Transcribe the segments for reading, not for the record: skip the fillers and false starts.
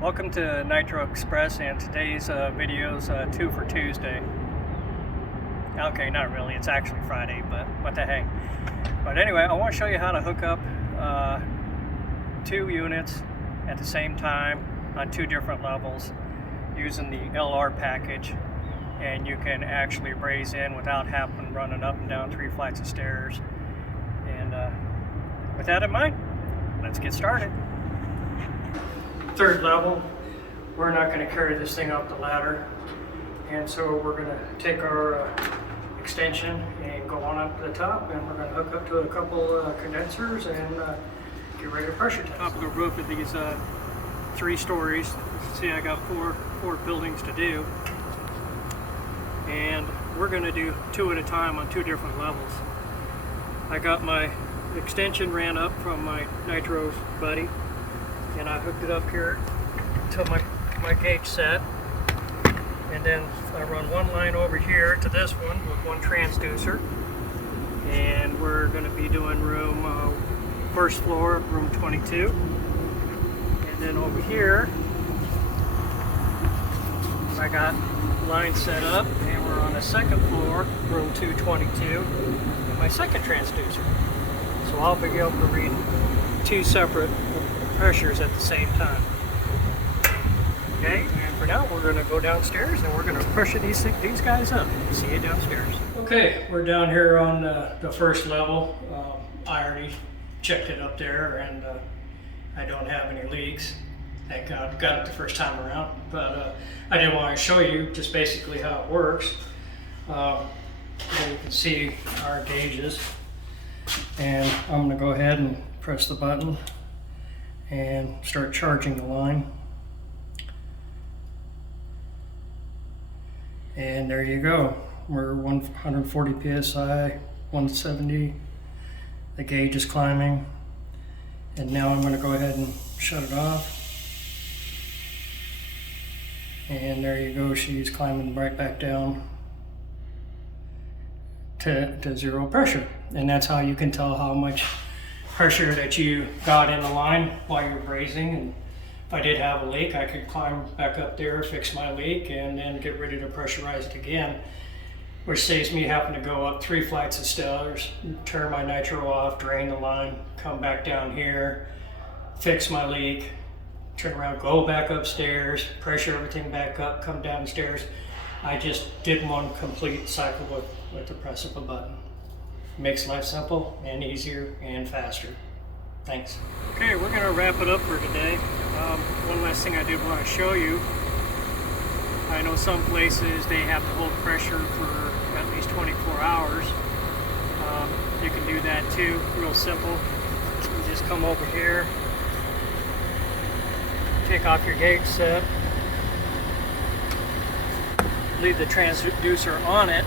Welcome to Nitroexpress, and today's video is 2 for Tuesday. Okay, not really, it's actually Friday, but what the heck. But anyway, I want to show you how to hook up two units at the same time on two different levels using the LR package, and you can actually braze in without having running up and down 3 flights of stairs. And with that in mind, let's get started. Third level, we're not going to carry this thing up the ladder, and so we're going to take our extension and go on up to the top, and we're going to hook up to a couple condensers and get ready to pressure test. Top of the roof of these 3 stories. See, I got four buildings to do, and we're going to do 2 at a time on 2 different levels. I got my extension ran up from my Nitro buddy, and I hooked it up here to my gauge set, and then I run one line over here to this one with one transducer, and we're going to be doing room first floor, room 22, and then over here I got line set up, and we're on the second floor, room 222, and my second transducer. So I'll be able to read 2 separate pressures at the same time. Okay, and for now we're going to go downstairs and we're going to pressure these guys up. See you downstairs. Okay, we're down here on the first level. I already checked it up there, and I don't have any leaks. Thank God, got it the first time around. But I did want to show you just basically how it works. You can see our gauges, and I'm going to go ahead and press the button and start charging the line. And there you go. We're 140 psi, 170. The gauge is climbing. And now I'm going to go ahead and shut it off. And there you go. She's climbing right back down to 0 pressure. And that's how you can tell how much pressure that you got in the line while you're brazing. And if I did have a leak, I could climb back up there, fix my leak, and then get ready to pressurize it again, which saves me having to go up 3 flights of stairs, turn my nitro off, drain the line, come back down here, fix my leak, turn around, go back upstairs, pressure everything back up, come downstairs. I just did one complete cycle with the press of a button. Makes life simple and easier and faster. Thanks. Okay, we're going to wrap it up for today. One last thing I did want to show you. I know some places they have to hold pressure for at least 24 hours. You can do that too, real simple. You just come over here, take off your gauge set, leave the transducer on it,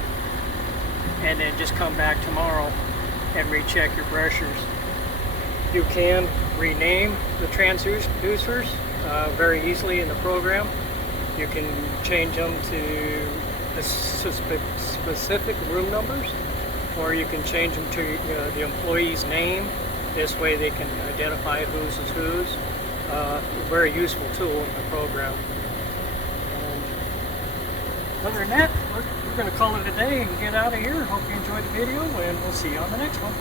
and then just come back tomorrow and recheck your pressures. You can rename the transducers very easily in the program. You can change them to specific room numbers, or you can change them to the employee's name. This way they can identify whose is whose. A very useful tool in the program. Other than that, we're going to call it a day and get out of here. Hope you enjoyed the video, and we'll see you on the next one.